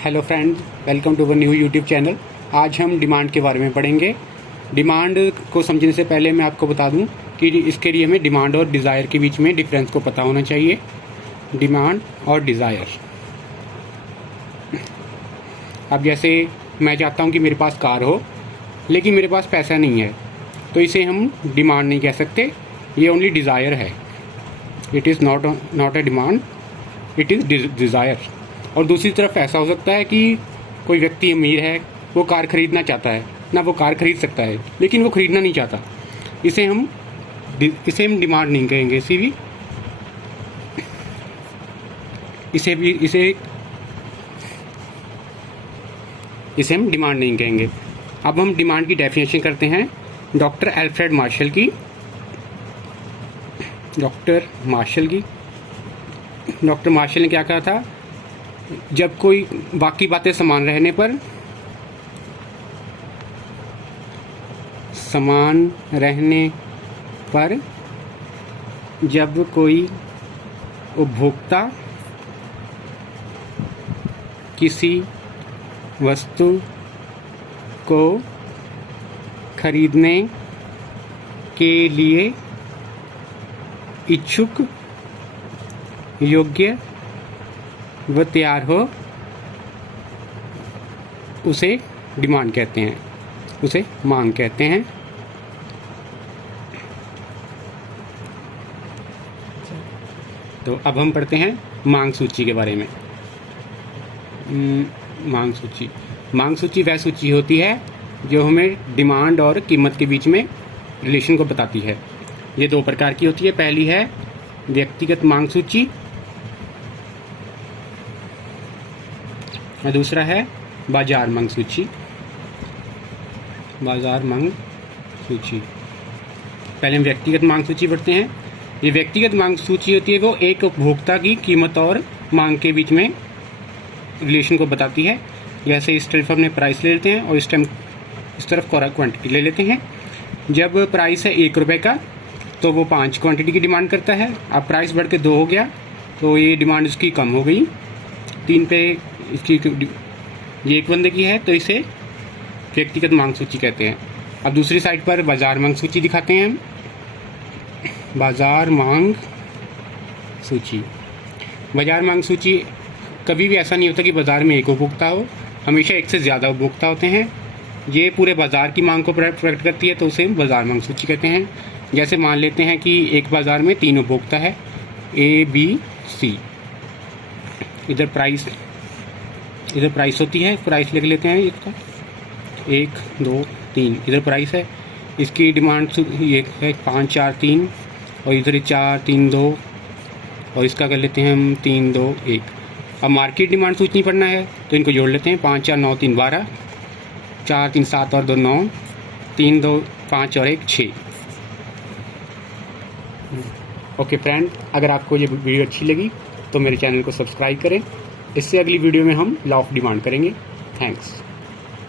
Hello friend, welcome to our new YouTube channel. आज हम demand के बारे में पढ़ेंगे। डिमांड को समझने से पहले मैं आपको बता दूं कि इसके लिए हमें डिमांड और डिज़ायर के बीच में डिफरेंस को पता होना चाहिए। डिमांड और डिज़ायर। अब जैसे मैं चाहता हूं कि मेरे पास कार हो, लेकिन मेरे पास पैसा नहीं है, तो इसे हम डिमांड नहीं कह सकते, ये ओनली डिज़ायर है। It is not a demand, it is desire. और दूसरी तरफ ऐसा हो सकता है कि कोई व्यक्ति अमीर है, वो कार खरीदना चाहता है ना, वो कार खरीद सकता है लेकिन वो खरीदना नहीं चाहता। इसे हम डिमांड नहीं कहेंगे। इसे हम डिमांड नहीं कहेंगे। अब हम डिमांड की डेफिनेशन करते हैं डॉक्टर अल्फ्रेड मार्शल की। डॉक्टर मार्शल ने क्या कहा था? जब कोई बाकी बातें समान रहने पर जब कोई उपभोक्ता किसी वस्तु को खरीदने के लिए इच्छुक, योग्य व तैयार हो, उसे डिमांड कहते हैं, उसे मांग कहते हैं। तो अब हम पढ़ते हैं मांग सूची के बारे में। मांग सूची वह सूची होती है जो हमें डिमांड और कीमत के बीच में रिलेशन को बताती है। ये दो प्रकार की होती है। पहली है व्यक्तिगत मांग सूची और दूसरा है बाजार मांग सूची। पहले हम व्यक्तिगत मांग सूची पढ़ते हैं। ये व्यक्तिगत मांग सूची होती है, वो एक उपभोक्ता की कीमत और मांग के बीच में रिलेशन को बताती है। जैसे इस तरफ हमने प्राइस ले लेते हैं और इस तरफ क्वांटिटी ले लेते हैं। जब प्राइस है 1 रुपये का, तो वो 5 क्वांटिटी की डिमांड करता है। अब प्राइस बढ़ के 2 हो गया, तो ये डिमांड उसकी कम हो गई 3 पे। इसकी ये एक बंदे की है, तो इसे व्यक्तिगत मांग सूची कहते हैं। अब दूसरी साइड पर बाजार मांग सूची दिखाते हैं हम। बाजार मांग सूची कभी भी ऐसा नहीं होता कि बाजार में एक उपभोक्ता हो, हमेशा एक से ज़्यादा उपभोक्ता होते हैं। ये पूरे बाजार की मांग को प्रकट करती है, तो उसे बाजार मांग सूची कहते हैं। जैसे मान लेते हैं कि एक बाजार में 3 उपभोक्ता है, A, B, C। इधर प्राइस होती है, प्राइस लिख लेते हैं इसका 1, 2, 3। इधर प्राइस है, इसकी डिमांड ये है 5, 4, 3, और इधर 4, 3, 2, और इसका कर लेते हैं हम 3, 2, 1। अब मार्केट डिमांड सूची पढ़ना है, तो इनको जोड़ लेते हैं। 5, 4, 9, 3, 12, 4, 3, 7 और 2, 9, 3, 2, 5 और 1, 6। ओके फ्रेंड, अगर आपको ये वीडियो अच्छी लगी तो मेरे चैनल को सब्सक्राइब करें। इससे अगली वीडियो में हम लॉ ऑफ डिमांड करेंगे। थैंक्स।